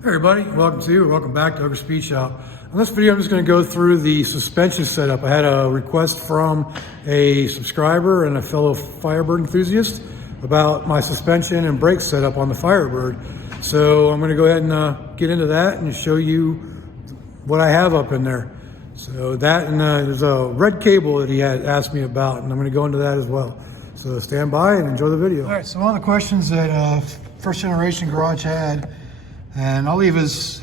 Hey everybody, welcome back to Ogre Speed Shop. In this video, I'm just going to go through the suspension setup. I had a request from a subscriber and a fellow Firebird enthusiast about my suspension and brake setup on the Firebird. So I'm going to go ahead and get into that and show you what I have up in there. So that and there's a red cable that he had asked me about, and I'm going to go into that as well. So stand by and enjoy the video. All right, so one of the questions that First Generation Garage had, and I'll leave his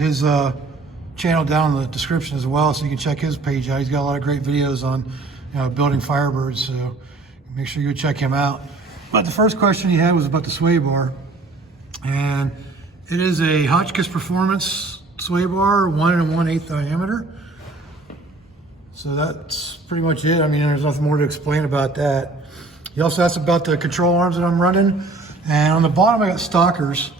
channel down in the description as well, so you can check his page out. He's got a lot of great videos on building Firebirds, so make sure you check him out. But the first question he had was about the sway bar, and it is a Hotchkiss Performance sway bar, 1 1/8 diameter. So that's pretty much it. I mean, there's nothing more to explain about that. He also asked about the control arms that I'm running, and on the bottom I got stockers.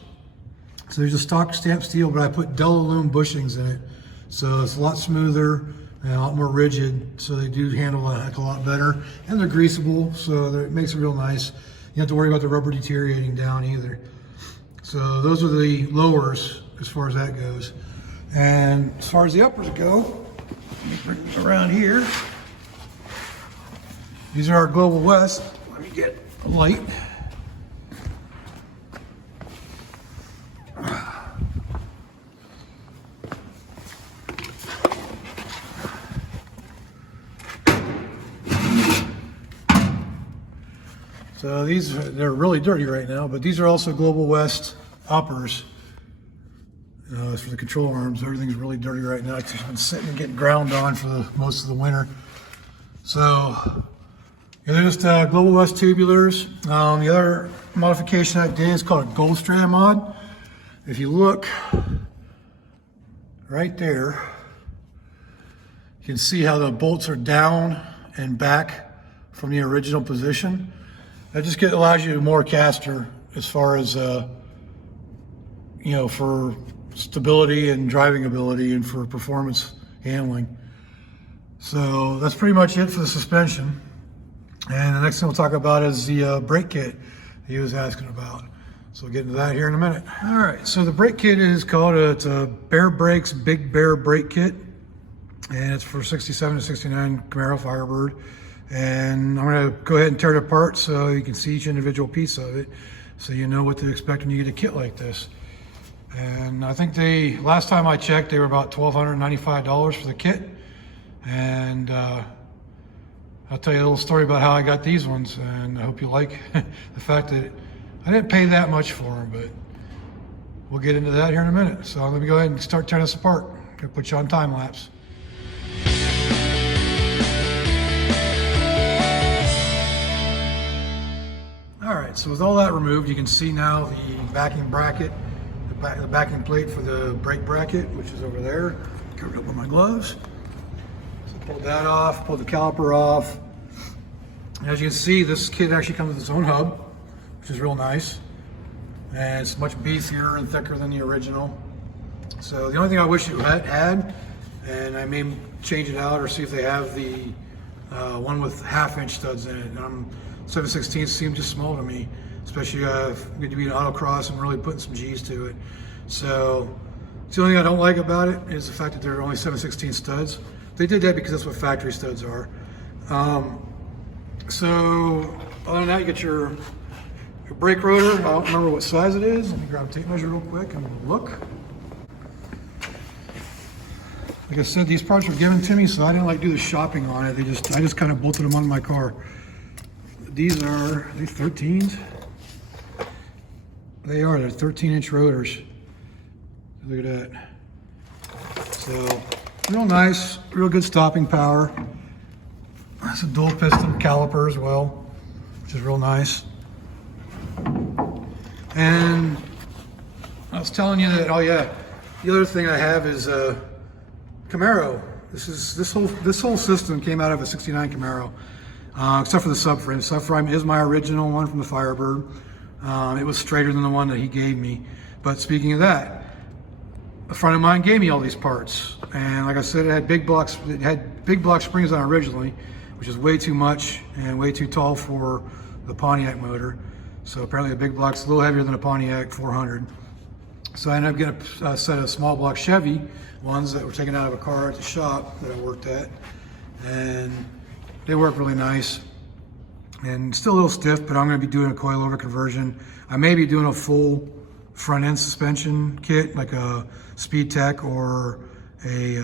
So there's a stock stamped steel, but I put Delalume bushings in it. So it's a lot smoother and a lot more rigid. So they do handle a heck of a lot better. And they're greasable, so it makes it real nice. You don't have to worry about the rubber deteriorating down either. So those are the lowers as far as that goes. And as far as the uppers go, let me bring them around here. These are our Global West. Let me get a light. So they're really dirty right now, but these are also Global West uppers. As for the control arms, everything's really dirty right now. It's been sitting and getting ground on for most of the winter. So they're just Global West tubulars. The other modification I did is called a Gold Strand mod. If you look right there, you can see how the bolts are down and back from the original position. That just allows you more caster as far as, for stability and driving ability and for performance handling. So that's pretty much it for the suspension. And the next thing we'll talk about is the brake kit he was asking about. So we'll get into that here in a minute. All right, so the brake kit is called it's a Bear Brakes Big Bear brake kit. And it's for 67 to 69 Camaro Firebird. And I'm gonna go ahead and tear it apart so you can see each individual piece of it, so you know what to expect when you get a kit like this. And I think last time I checked, they were about $1,295 for the kit. And I'll tell you a little story about how I got these ones, and I hope you like the fact that I didn't pay that much for them, but we'll get into that here in a minute. So let me go ahead and start tearing this apart. I'm gonna put you on time lapse. All right, so with all that removed, you can see now the backing bracket, the backing plate for the brake bracket, which is over there. Covered up with my gloves. So pulled that off, pulled the caliper off. And as you can see, this kit actually comes with its own hub, which is real nice. And it's much beefier and thicker than the original. So the only thing I wish it had, and I may change it out or see if they have the one with 1/2-inch studs in it. 7/16 seemed just small to me, especially going to be an autocross and really putting some G's to it. So the only thing I don't like about it is the fact that they're only 7/16 studs. They did that because that's what factory studs are. So other than that, you get your brake rotor. I don't remember what size it is. Let me grab a tape measure real quick and look. Like I said, these parts were given to me, so I didn't do the shopping on it. I just kind of bolted them on my car. These are 13s. They're 13-inch rotors. Look at that. So real nice, real good stopping power. That's a dual piston caliper as well, which is real nice. And I was telling you that, oh yeah, the other thing I have is Camaro. This whole system came out of a 69 Camaro. Except for the subframe. The subframe is my original one from the Firebird. It was straighter than the one that he gave me. But speaking of that, a friend of mine gave me all these parts. And like I said, it had big block springs on it originally, which is way too much and way too tall for the Pontiac motor. So apparently the big block's a little heavier than a Pontiac 400. So I ended up getting a set of small block Chevy ones that were taken out of a car at the shop that I worked at, and they work really nice and still a little stiff, but I'm going to be doing a coilover conversion. I may be doing a full front end suspension kit, like a Speed Tech or a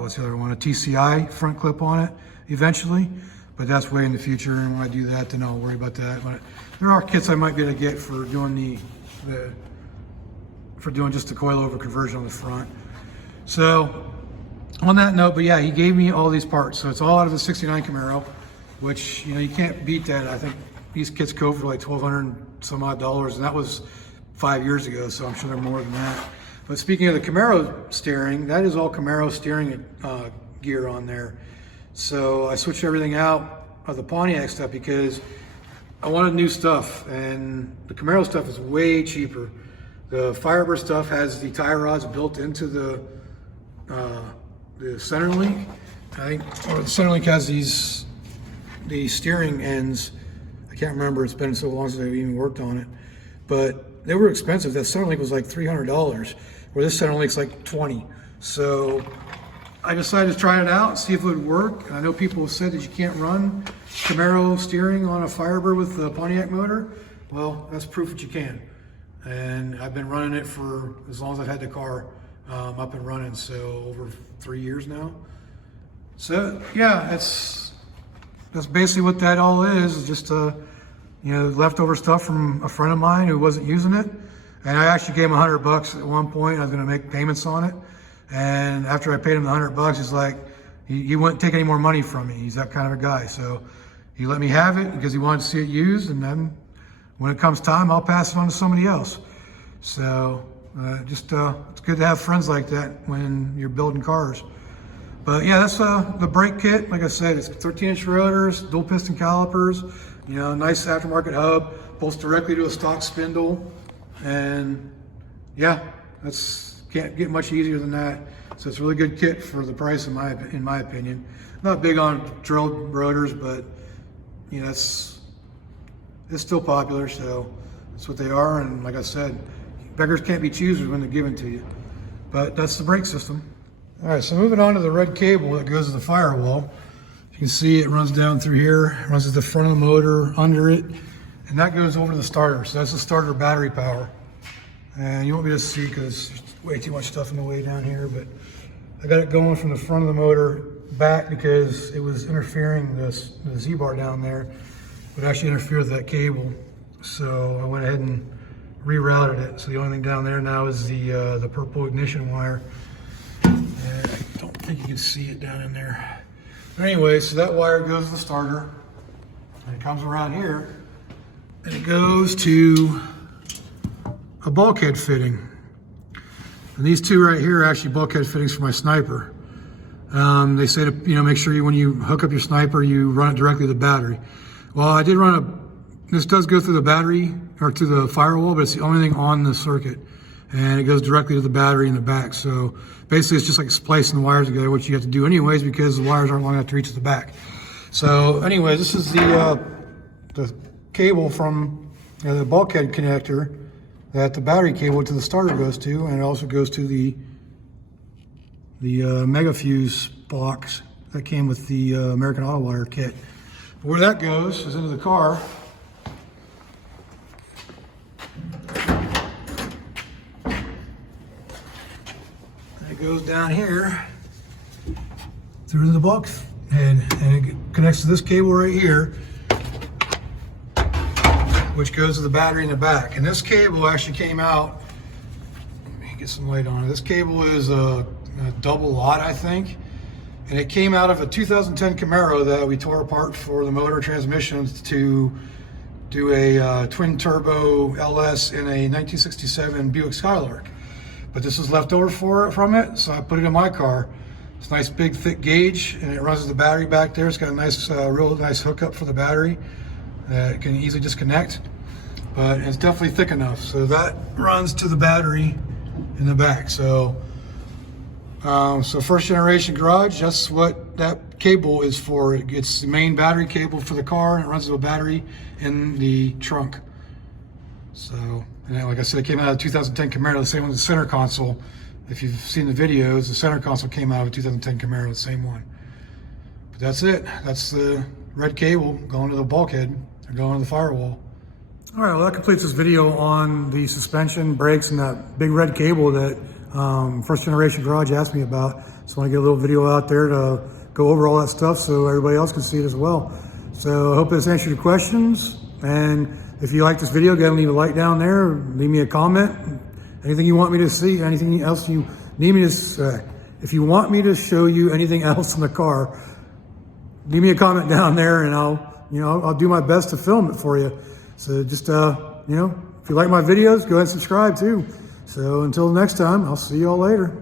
what's the other one, a TCI front clip on it eventually, but that's way in the future, and when I do that, then I'll worry about that. But there are kits I might be able to get for doing just the coilover conversion on the front. So on that note, but yeah, he gave me all these parts. So it's all out of the 69 Camaro, which, you know, you can't beat that. I think these kits go for like $1,200 and some odd, and that was 5 years ago, so I'm sure they're more than that. But speaking of the Camaro steering, that is all Camaro steering gear on there. So I switched everything out of the Pontiac stuff because I wanted new stuff, and the Camaro stuff is way cheaper. The Firebird stuff has the tie rods built into the center link. I think, or the center link has the steering ends. I can't remember, it's been so long since I've even worked on it, but they were expensive. That center link was like $300, where this center link's like $20. So I decided to try it out and see if it would work. And I know people have said that you can't run Camaro steering on a Firebird with the Pontiac motor. Well, that's proof that you can. And I've been running it for as long as I've had the car up and running, so over 3 years now. So yeah, that's basically what that all is. Just you know, leftover stuff from a friend of mine who wasn't using it, and I actually gave him $100 at one point. I was going to make payments on it, and after I paid him the $100, he's like, he wouldn't take any more money from me. He's that kind of a guy, so he let me have it because he wanted to see it used, and then when it comes time, I'll pass it on to somebody else. So it's good to have friends like that when you're building cars. But yeah, that's the brake kit. Like I said, it's 13-inch rotors, dual piston calipers, you know, nice aftermarket hub, bolts directly to a stock spindle. And yeah, can't get much easier than that. So it's a really good kit for the price, in my opinion. Not big on drilled rotors, but you know, it's still popular, so that's what they are. And like I said, beggars can't be choosers when they're given to you. But that's the brake system. All right, so moving on to the red cable that goes to the firewall. You can see it runs down through here, runs to the front of the motor, under it, and that goes over to the starter. So that's the starter battery power. And you won't be able to see because there's way too much stuff in the way down here, but I got it going from the front of the motor back because it was interfering, the Z-bar down there would actually interfere with that cable. So I went ahead and rerouted it. So the only thing down there now is the purple ignition wire. And I don't think you can see it down in there. But anyway, so that wire goes to the starter, and it comes around here, and it goes to a bulkhead fitting. And these two right here are actually bulkhead fittings for my sniper. They say to, you know, make sure when you hook up your sniper, you run it directly to the battery. Well, I did this does go through the battery, or to the firewall, but it's the only thing on the circuit. And it goes directly to the battery in the back. So basically it's just like splicing the wires together, which you have to do anyways because the wires aren't long enough to reach to the back. So anyway, this is the cable from the bulkhead connector that the battery cable to the starter goes to, and it also goes to the Mega Fuse box that came with the American Auto Wire kit. Where that goes is into the car. It goes down here through the bulkhead, and it connects to this cable right here, which goes to the battery in the back. And this cable actually came out, let me get some light on it. This cable is a double lot, I think. And it came out of a 2010 Camaro that we tore apart for the motor transmissions to do a twin turbo LS in a 1967 Buick Skylark. But this is left over from it, so I put it in my car. It's a nice big thick gauge, and it runs the battery back there. It's got a nice, real nice hookup for the battery that it can easily disconnect, but it's definitely thick enough. So that runs to the battery in the back. So first generation garage, that's what that cable is for. It's the main battery cable for the car, and it runs to a battery in the trunk. So And then, like I said, it came out of the 2010 Camaro, the same one as the center console. If you've seen the videos, the center console came out of a 2010 Camaro, the same one. But that's it. That's the red cable going to the bulkhead or going to the firewall. All right, well, that completes this video on the suspension, brakes, and that big red cable that First Generation Garage asked me about. Just want to get a little video out there to go over all that stuff so everybody else can see it as well. So I hope this answered your questions. And if you like this video, go ahead and leave a like down there. Leave me a comment. Anything you want me to see, anything else you need me to say. If you want me to show you anything else in the car, leave me a comment down there, and I'll do my best to film it for you. So just if you like my videos, go ahead and subscribe too. So until next time, I'll see y'all later.